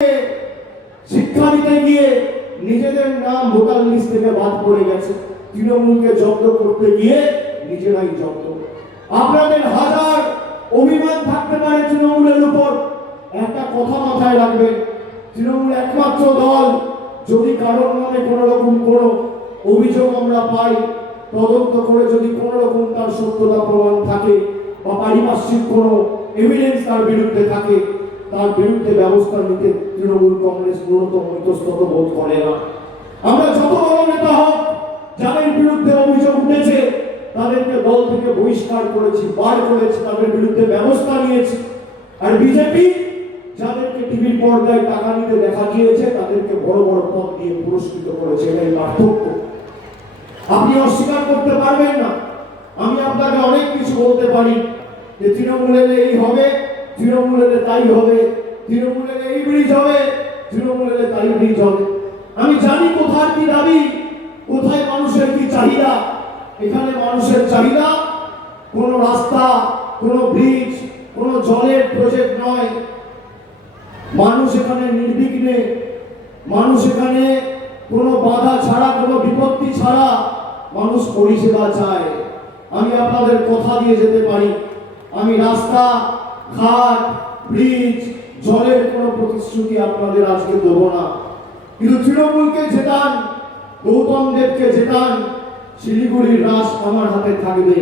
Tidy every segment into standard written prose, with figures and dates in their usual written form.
শিক্ষা দিতে গিয়ে নিজেদের নাম ভোটার লিস্ট থেকে বাদ পড়ে গেছে, তৃণমূলকে জব্দ করতে গিয়ে নিজেরাই জব্দ। আপনাদের হাজার অভিমান থাকতে পারে তৃণমূলের উপর, একটা কথা মাথায় রাখবেন, তৃণমূল একমাত্র দল যদি কারোর নামে কোন রকম কোন অভিযোগ আমরা পাই, তদন্ত করে যদি কোন রকম তার সত্যতা প্রমাণ থাকে বা পারিপার্শ্বিক কোনো এভিডেন্স তার বিরুদ্ধে থাকে, তার বিরুদ্ধে ব্যবস্থা নিতে তৃণমূল কংগ্রেস ন্যূনতম ইতস্তত বোধ করে না। আমরা যত বড় নেতা হোক, যাদের বিরুদ্ধে অভিযোগ উঠেছে তাদেরকে দল থেকে বহিষ্কার করেছি, বার করেছি, তাদের বিরুদ্ধে ব্যবস্থা নিয়েছি। আর বিজেপি যাদেরকে টিভির পর্দায় টাকা নিতে দেখা গিয়েছে তাদেরকে বড় বড় পদ দিয়ে পুরস্কৃত করেছে। এটাই পার্থক্য, আপনি অস্বীকার করতে পারবেন না। আমি আপনাকে অনেক কিছু বলতে পারি যে তৃণমূলের এই হবে, তৃণমূলের তাই হবে, তৃণমূলের এই ব্রিজ হবে, তৃণমূলের তাই ব্রিজ হবে। আমি জানি কোথায় কি দাবি, কোথায় মানুষের কি চাহিদা। এখানে মানুষের চাহিদা কোনো রাস্তা, কোনো ব্রিজ, কোনো জলের প্রজেক্ট নয়। মানুষ এখানে নির্বিঘ্নে, মানুষ এখানে কোনো বাধা ছাড়া, কোনো বিপত্তি ছাড়া মানুষ পরিষেবা চায়। আমি আপনাদের কথা দিয়ে যেতে পারি, আমি রাস্তা, ঘাট, ব্রিজ, জলের কোনো প্রতিশ্রুতি আপনাদের আজকে দেবো না। কিন্তু তৃণমূলকে জেতান, গৌতম দেবকে জেতান, শিলিগুড়ির রাস আমার হাতে থাকবে।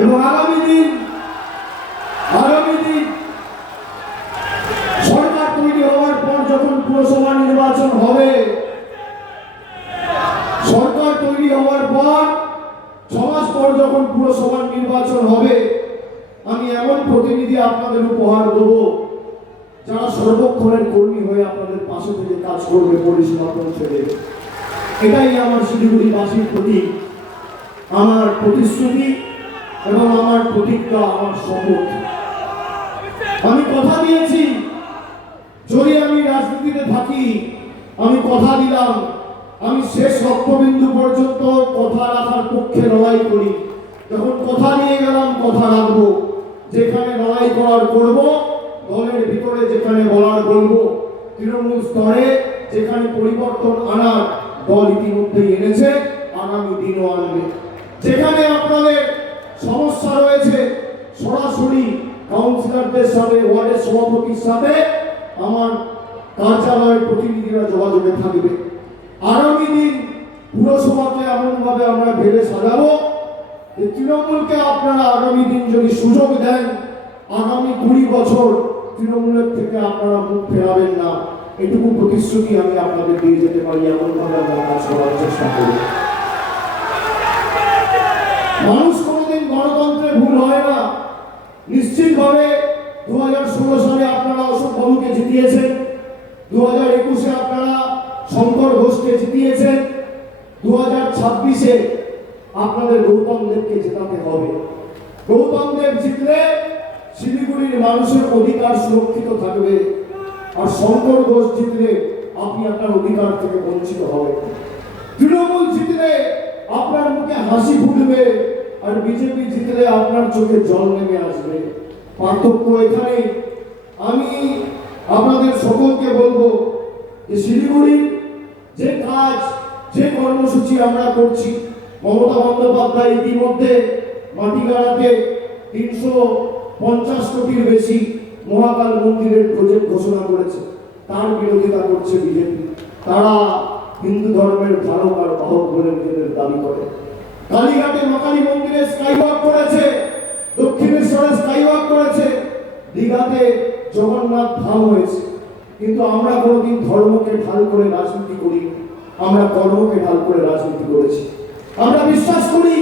এবং আগামী দিন সরকার তৈরি হওয়ার পর যখন পুরসভা নির্বাচন হবে, সরকার তৈরি হওয়ার পর 6 মাস পর যখন পুরসভার নির্বাচন হবে, আমি এমন প্রতিনিধি আপনাদের উপহার দেব যারা সর্বক্ষণের কর্মী হয়ে আপনাদের পাশে থেকে কাজ করবে, পরিষেবা পৌঁছে দেবে। এটাই আমার শিলিগুড়িবাসীর প্রতি আমার প্রতিশ্রুতি এবং আমার প্রতিজ্ঞা, আমার শপথ। আমি কথা দিয়েছি, যদি আমি রাজনীতিতে থাকি, আমি কথা দিলাম আমি শেষ রক্তবিন্দু পর্যন্ত কথা রাখার পক্ষে লড়াই করি। যখন কথা নিয়ে গেলাম কথা রাখবো, যেখানে লড়াই করার করব, দলের ভিতরে যেখানে বলার বলবো, তৃণমূল স্তরে যেখানে পরিবর্তন আনার দল ইতিমধ্যেই এনেছে, আগামী দিনও আনবে। যেখানে আপনাদের সমস্যা রয়েছে, সরাসরি কাউন্সিলরদের সাথে, ওয়ার্ডের সভাপতির সাথে আমার কার্যালয়ের প্রতিনিধিরা যোগাযোগে থাকবে। আগামী দিন পুরসভাকে এমনভাবে আমরা ভেবে সাজাবো যে তৃণমূলকে আপনারা আগামী দিন যদি সুযোগ দেন, আগামী 20 বছর তৃণমূলের থেকে আপনারা মুখ ফেরাবেন না। এটুকু প্রতিশ্রুতি আমি আপনাদের দিয়ে যেতে পারি, এমনভাবে আমরা কাজ করার চেষ্টা করি। মানুষ কোনোদিন গণতন্ত্রে ভুল হয় না। নিশ্চিতভাবে 2016 সালে আপনারা অশোক বাবুকে জিতিয়েছেন, 2021-এ আপনারা শঙ্কর ঘোষকে জিতিয়েছেন, 2026-এ আপনাদের গৌতম দেবকে জেতাতে হবে। গৌতম দেব জিতলে শিলিগুড়ির মানুষের অধিকার সুরক্ষিত থাকবে, আর শঙ্কর ঘোষ জিতলে আপনি আপনার অধিকার থেকে বঞ্চিত হবেন। তৃণমূল জিতলে আপনার মুখে হাসি ফুটবে, আর বিজেপি জিতলে আপনার চোখে জল নেমে আসবে। পার্থক্য এখানে। আমি আপনাদের সকলকে বলবো যে শিলিগুড়ি যে কাজ, যে কর্মসূচি আমরা করছি, মমতা বন্দ্যোপাধ্যায় ইতিমধ্যে মাটিগাড়াতে 350 কোটির বেশি মহাকাল মন্দিরের প্রজেক্ট ঘোষণা করেছে। তার বিরোধিতা করছে বিজেপি। তারা হিন্দু ধর্মের ধারক আর বাহক বলে নিজেদের দাবি করে। কালীঘাটে মাকালী মন্দিরে স্কাইওয়াক করেছে, দক্ষিণেশ্বরে স্কাইওয়াক করেছে, দীঘাতে জগন্নাথ ধাম হয়েছে। কিন্তু আমরা কোনোদিন ধর্মকে ঢাল করে রাজনীতি করি, আমরা কর্মকে ঢাল করে রাজনীতি করেছি। আমরা বিশ্বাস করি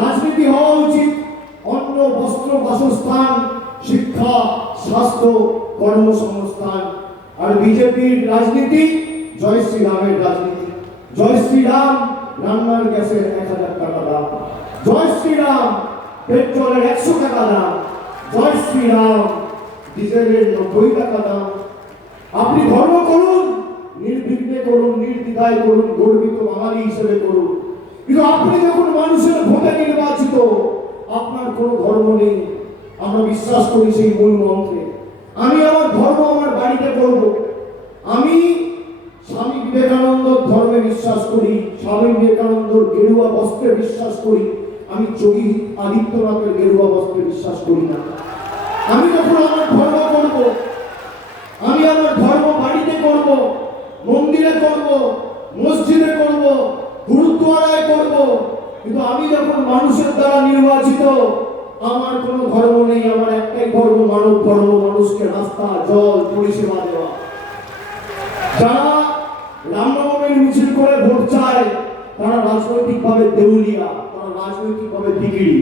রাজনীতি হওয়া উচিত অন্ন, বস্ত্র, বাসস্থান, শিক্ষা, স্বাস্থ্য, কর্মসংস্থান। আর বিজেপির রাজনীতি জয় শ্রীরামের রাজনীতি। জয় শ্রীরাম রান্নার গ্যাসের 1000 টাকা দাম, জয় শ্রীরাম পেট্রোলের 100 টাকা দাম, জয় শ্রীরাম ডিজেলের 90 টাকা দাম। আপনি ধর্ম করুন, নির্বিঘ্নে করুন, নির্দ্বিধায় করুন, গর্বিত বাঙালি হিসেবে করুন। কিন্তু আপনি যখন মানুষের ভোটে নির্বাচিত, আপনার কোনো ধর্ম নেই। আমরা বিশ্বাস করি সেই মূল মন্ত্রে, আমি আমার ধর্ম আমার বাড়িতে করব, বিশ্বাস করি, স্বামী বিবেকানন্দর গেরুয়া বস্ত্রে বিশ্বাস করি, আমি যোগী আদিত্যনাথের গেরুয়া বস্ত্রে বিশ্বাস করি না। আমি যখন আমার ধর্ম করব, আমি আমার ধর্ম বাড়িতে করব, মন্দিরে করব, মসজিদে করব, গুরুদ্বারায় করব, কিন্তু আমি যখন মানুষের দ্বারা নির্বাচিত, আমার কোনো ধর্ম নেই, আমার একটাই ধর্ম, মানব ধর্ম, মানুষকে রাস্তা, জল, পরিষেবা দেওয়া। যারা রামনবমীর মিছিল করে ভোট চায় তারা রাজনৈতিকভাবে দেউলিয়া, তারা রাজনৈতিকভাবে বিগড়ি,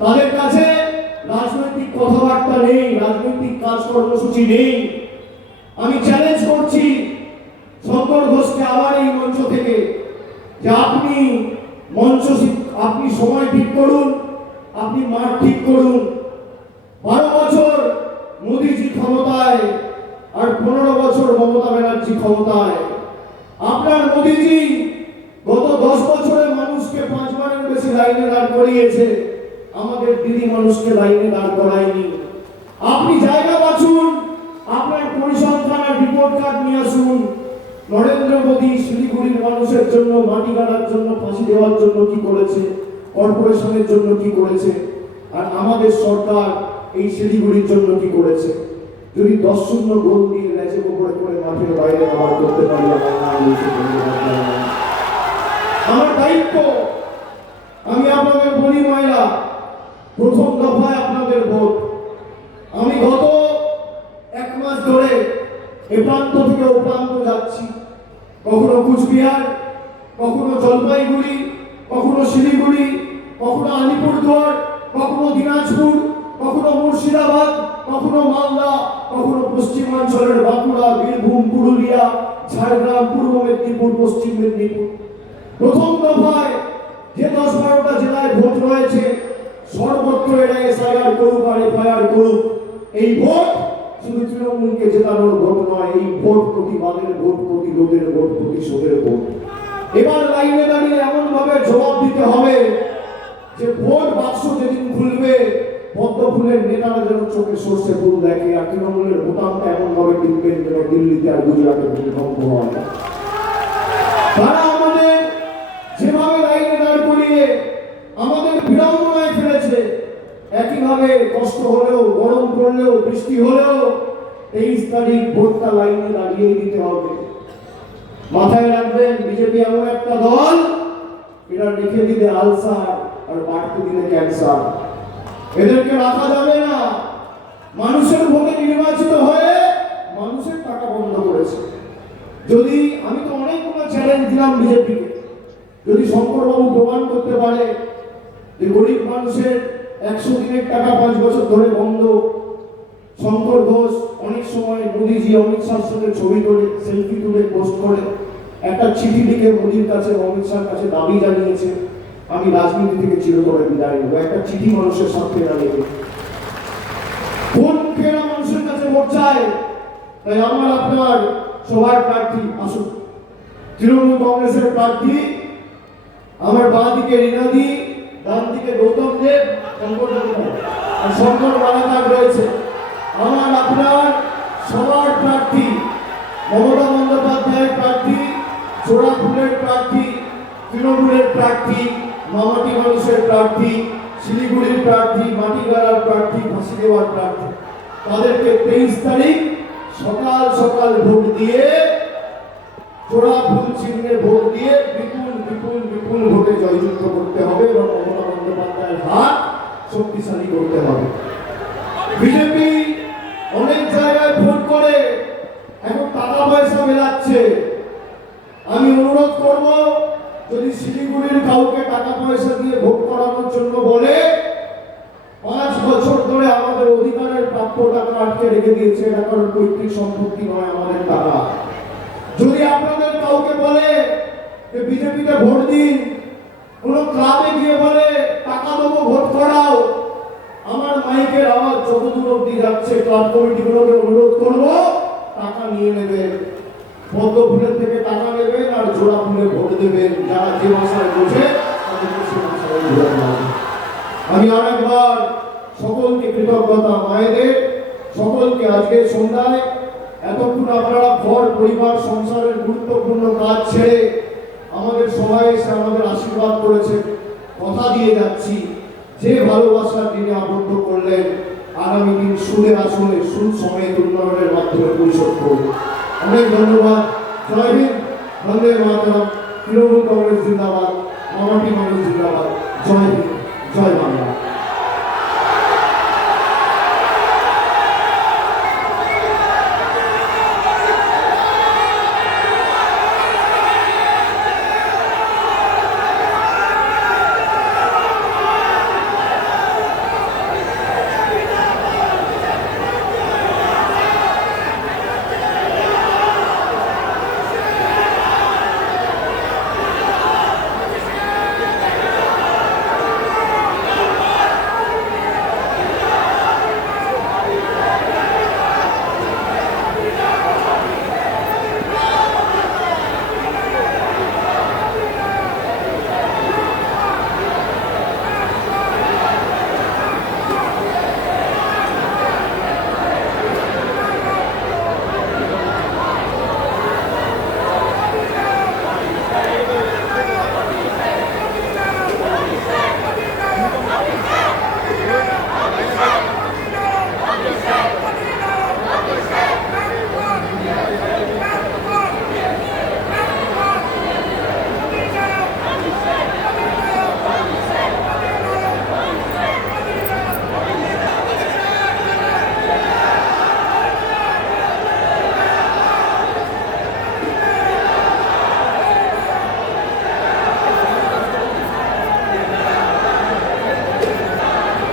তাদের কাছে রাজনৈতিক কথাবার্তা নেই, রাজনৈতিক কাজ কর্মসূচি নেই। আমি চ্যালেঞ্জ করছি শঙ্কর ঘোষকে আবার এই মঞ্চ থেকে যে আপনি সময় ঠিক করুন, আপনি মাঠ ঠিক করুন। 12 বছর মোদীজি ক্ষমতায় আর 15 বছর মমতা ব্যানার্জি ক্ষমতায়। আপনার মোদীজি গত 10 বছরে মানুষকে 5 বারের বেশি লাইনে দাঁড় করিয়েছে, আমাদের দিদি মানুষকে লাইনে দাঁড় করায়নি। আপনি জায়গা বাছুন, আপনার পরিসংখ্যান আর রিপোর্ট কার্ড নিয়ে আসুন। নরেন্দ্র মোদী শিলিগুড়ির মানুষের জন্য, মাটি কাটার জন্য, ফাঁসি দেওয়ার জন্য কি করেছে, কর্পোরেশনের জন্য কি করেছে, আর আমাদের সরকার এই শিলিগুড়ির জন্য কি করেছে। যদি 10-0 গোল দিয়ে ম্যাচে উপরে করে মাঠের বাইরে ব্যবহার করতে পারি, আমার দায়িত্ব। আমি আপনাদের বলি মহিলা, প্রথম দফায় আপনাদের ভোট। আমি গত 1 মাস ধরে এ প্রান্ত থেকে ও প্রান্ত যাচ্ছি, কখনো কুচবিহার, কখনো জলপাইগুড়ি, কখনো শিলিগুড়ি, কখনো আলিপুরদুয়ার, কখনো দিনাজপুর, কখনো মুর্শিদাবাদ, কখনো মালদা, কখনো পশ্চিমাঞ্চলের বাঁকুড়া, বীরভূম, পুরুলিয়া, ঝাড়গ্রাম, পূর্ব মেদিনীপুর, পশ্চিম মেদিনীপুর। প্রথম দফায় যে 10-12টা জেলায় ভোট রয়েছে সর্বত্র এরা এসআইআর করুক আর এফআইআর করুক। এই ভোট শুধু তৃণমূলকে জেতানোর ভোট নয়, এই ভোট প্রতিবাদের ভোট, প্রতিরোধের ভোট, প্রতিশোধের ভোট। এবার লাইনে দাঁড়িয়ে এমন ভাবে জবাব দিতে হবে যে ভোট বাক্স যেদিন খুলবে পদ্ম ফুলের নেতারা যেন চোখে সর্ষে ফুল দেখে, আর তৃণমূলের ভোটারটা এমন ভাবে টিকবেন যেন দিল্লিতে আর গুজরাটে ভূমিকম্প হয়। তারা আমাদের যেভাবে লাইনে দাঁড় করিয়ে আমাদের বিড়ম্বনায় ফেলেছে, একইভাবে কষ্ট হলেও, গরম পড়লেও, বৃষ্টি হলেও 23 তারিখ ভোটটা লাইনে দাঁড়িয়ে দিতে হবে। মাথায় রাখবেন, বিজেপি এমন একটা দল, এরা রেখে দিলে আলসার আর বাড়তে দিলে ক্যান্সার। এদেরকে রাখা যাবে না। মানুষের ভোটে নির্বাচিত হয়ে মানুষের টাকা বন্ধ করেছে। যদি আমি তো অনেকগুলো চ্যালেঞ্জ দিলাম বিজেপিকে, যদি শঙ্করবাবু প্রমাণ করতে পারে যে গরিব মানুষের 100 দিনের টাকা 5 বছর ধরে বন্ধ। শঙ্কর ঘোষ অনেক সময় মোদীজি অমিত শাহর সঙ্গে ছবি তোলে, সেলফি তুলে পোস্ট করে, একটা চিঠি লিখে মোদীর কাছে, অমিত শাহর কাছে দাবি জানিয়েছে আমি রাজনীতি থেকে চিরতরে বিদায় নেব। একটা চিঠি মানুষের সাথে না লেগে কোন মুখেরা মানুষের কাছে ভোট চায়। তাই আমার আপনার সবার প্রার্থী আসুন। তৃণমূল কংগ্রেসের প্রার্থী আমার বাঁ দিকে রিনাদি, ডান দিকে গৌতম দেব, শঙ্কর মালাকার রয়েছে। আমার আপনার সবার প্রার্থী মমতা বন্দ্যোপাধ্যায়ের প্রার্থী, চোরাফুলের প্রার্থী, তৃণমূলের প্রার্থী, মামাটি মানুষের প্রার্থী, শিলিগুড়ির প্রার্থী, মাটিগাড়ার প্রার্থী, ফাঁসি দেওয়ার প্রার্থী। তাদেরকে 23 তারিখ সকাল সকাল ভোট দিয়ে, চোরাফুল চিহ্নে ভোট দিয়ে বিপুল বিপুল বিপুল ভোটে জয়যুক্ত করতে হবে এবং মমতা বন্দ্যোপাধ্যায়ের হাত শক্তিশালী করতে হবে। বিজেপি অনেক জায়গায় ভোট করে এখন টাকা পয়সা মেলাচ্ছে। আমি অনুরোধ করব, যদি শিলিগুড়ির কাউকে টাকা পয়সা দিয়ে ভোট করানোর জন্য বলে, 5 বছর ধরে আমাদের অধিকারের প্রাপ্য টাকা আটকে রেখে দিয়েছে, এটা কারণ পৈতৃক সম্পত্তি নয়, আমাদের টাকা। যদি আপনাদের কাউকে বলে যে বিজেপিতে ভোট দিন, কোন ক্লাবে গিয়ে বলে টাকা দেবো ভোট করাও, আমার মাইকের আওয়াজ যতদূর অব্দি যাচ্ছে ক্লাব কমিটিগুলোকে অনুরোধ করব টাকা নিয়ে নেবেন, পদ্ম ফুলের থেকে টাকা নেবেন আর জোড়া ফুলে ভোট দেবেন। যারা যে ভাষায় বোঝে তাদেরকে সে ভাষায় বোঝাতে হবে। আমি আরেকবার সকলকে কৃতজ্ঞতা, মায়েদের সকলকে আজকে সন্ধ্যায় এতক্ষণ আপনারা ঘর, পরিবার, সংসারের গুরুত্বপূর্ণ কাজ ছেড়ে আমাদের সবাই এসে আমাদের আশীর্বাদ করেছে। কথা দিয়ে যাচ্ছি, যে ভালোবাসার দিনে আবদ্ধ করলেন, আগামী দিন সুদের আসলে সুদ সমেত উন্নয়নের মাধ্যমে পরিশোধ করব। অনেক ধন্যবাদ। জয় হিন্দ, বন্দে মাতরম, তৃণমূল কংগ্রেস জিন্দাবাদ, মামাটি মানুষ জিন্দাবাদ। জয় হিন্দ, জয় বাংলা।